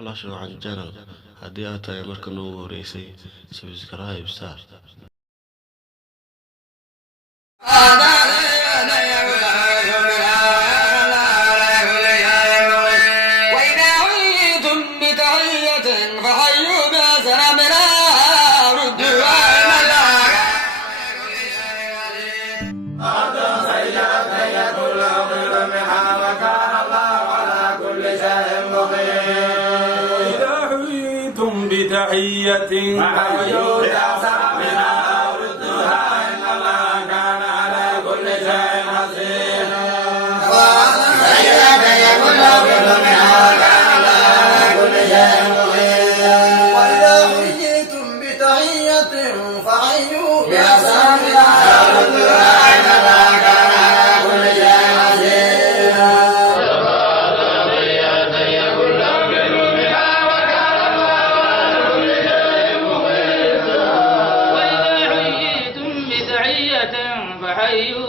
xulasho wacan channel haddii aad tahay marka noogu horeysay subscribe saar. بتحية فحيوا بأحسن منها أو ردوها إن الله كان على كل شيء حسيبا. تحية يقول كل منها وكان الله على كل شيء مقيتا. وإذا حييتم بتحية فحيوا بأحسن منها أو ردوها إن الله كان على كل شيء حسيبا. فحيوا